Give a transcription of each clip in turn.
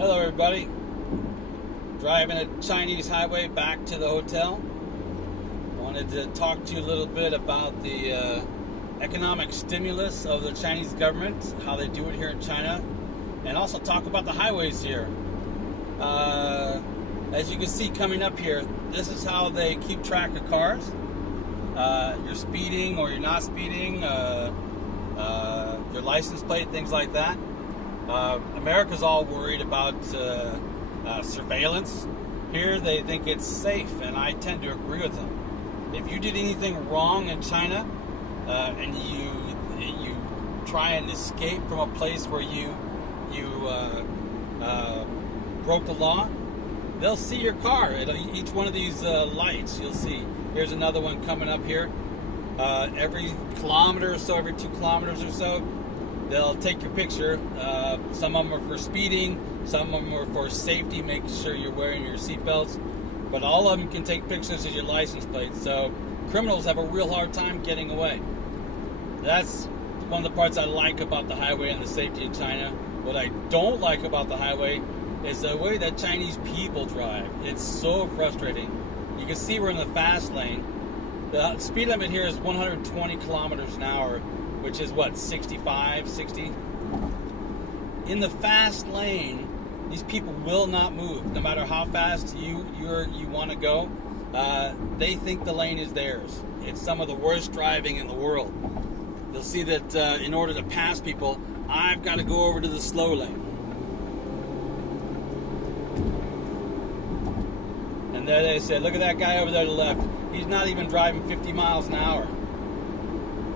Hello everybody, driving a Chinese highway back to the hotel. Wanted to talk to you a little bit about the economic stimulus of the Chinese government, how they do it here in China, and also talk about the highways here. As you can see coming up here, this is how they keep track of cars. You're speeding or you're not speeding, your license plate, things like that. America's all worried about surveillance. Here they think it's safe, and I tend to agree with them. If you did anything wrong in China and you try and escape from a place where you broke the law, they'll see your car. Each one of these lights, you'll see. Here's another one coming up here. Every kilometer or so, every 2 kilometers or so, they'll take your picture. Some of them are for speeding, some of them are for safety, making sure you're wearing your seatbelts. But all of them can take pictures of your license plate. So criminals have a real hard time getting away. That's one of the parts I like about the highway and the safety in China. What I don't like about the highway is the way that Chinese people drive. It's so frustrating. You can see we're in the fast lane. The speed limit here is 120 kilometers an hour, which is what, 65, 60? In the fast lane, these people will not move, no matter how fast you want to go. They think the lane is theirs. It's some of the worst driving in the world. You'll see that in order to pass people, I've got to go over to the slow lane. And there they say, look at that guy over there to the left. He's not even driving 50 miles an hour.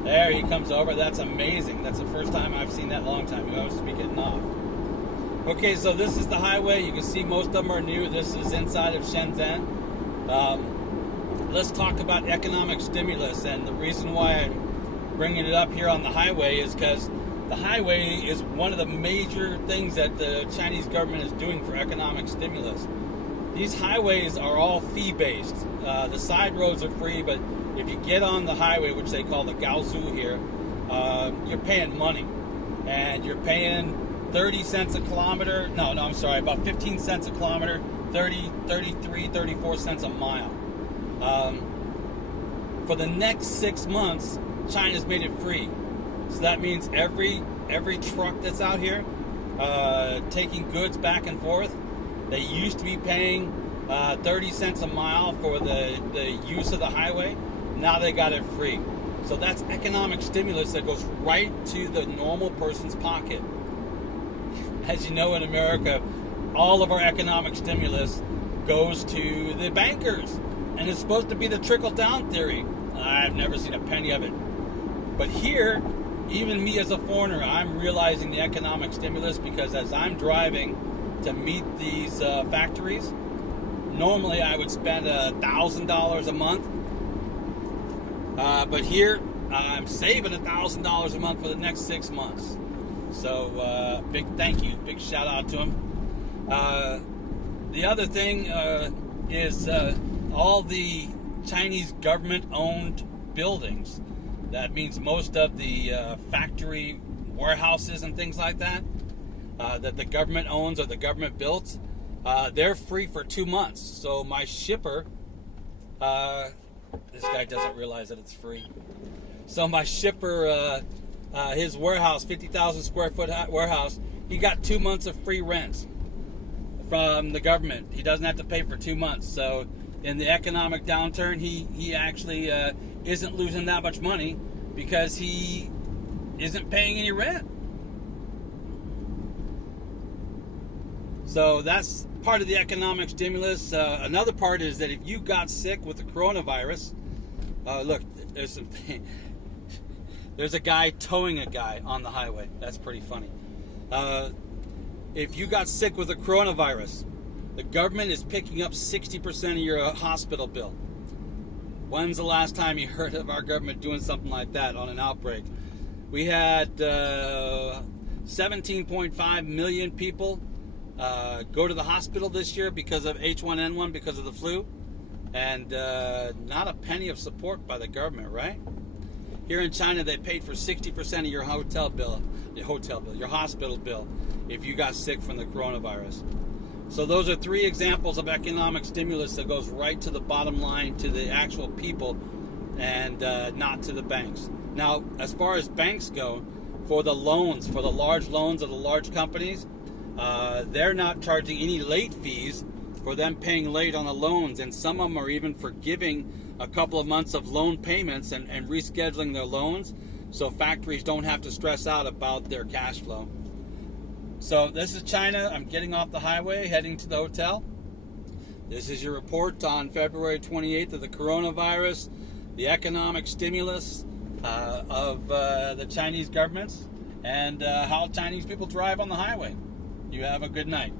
There he comes over. That's amazing. That's the first time I've seen that in a long time. You always be getting off. Okay, so this is the highway. You can see most of them are new. This is inside of Shenzhen. Let's talk about economic stimulus. And the reason why I'm bringing it up here on the highway is because the highway is one of the major things that the Chinese government is doing for economic stimulus. These highways are all fee-based. The side roads are free, but if you get on the highway, which they call the Gaozu here, you're paying money. And you're paying 30 cents a kilometer. No, I'm sorry, about 15 cents a kilometer, 30, 33, 34 cents a mile. For the next 6 months, China's made it free. So that means every truck that's out here taking goods back and forth, they used to be paying 30 cents a mile for the use of the highway. Now they got it free. So that's economic stimulus that goes right to the normal person's pocket. As you know, in America, all of our economic stimulus goes to the bankers. And it's supposed to be the trickle-down theory. I've never seen a penny of it. But here, even me as a foreigner, I'm realizing the economic stimulus, because as I'm driving to meet these factories, normally I would spend $1,000 a month. But here, I'm saving $1,000 a month for the next 6 months. So, big thank you, big shout out to them. The other thing is all the Chinese government-owned buildings. That means most of the factory warehouses and things like that, that the government owns or the government built, they're free for 2 months. So my shipper, this guy doesn't realize that it's free. So my shipper, his warehouse, 50,000 square foot warehouse, he got 2 months of free rent from the government. He doesn't have to pay for 2 months. So in the economic downturn, he actually isn't losing that much money because he isn't paying any rent. So that's part of the economic stimulus. Another part is that if you got sick with the coronavirus, look, there's a guy towing a guy on the highway. That's pretty funny. If you got sick with the coronavirus, the government is picking up 60% of your hospital bill. When's the last time you heard of our government doing something like that on an outbreak? We had 17.5 million people go to the hospital this year because of H1N1, because of the flu, and not a penny of support by the government, right? Here in China, they paid for 60% of your hotel bill, your hospital bill. if you got sick from the coronavirus. So those are 3 examples of economic stimulus that goes right to the bottom line, to the actual people, and not to the banks. Now, as far as banks go, for the loans, for the large loans of the large companies, they're not charging any late fees for them paying late on the loans, and some of them are even forgiving a couple of months of loan payments and rescheduling their loans, so factories don't have to stress out about their cash flow. So this is China. I'm getting off the highway, heading to the hotel. This is your report on February 28th of the coronavirus, the economic stimulus of the Chinese government, and how Chinese people drive on the highway. You have a good night.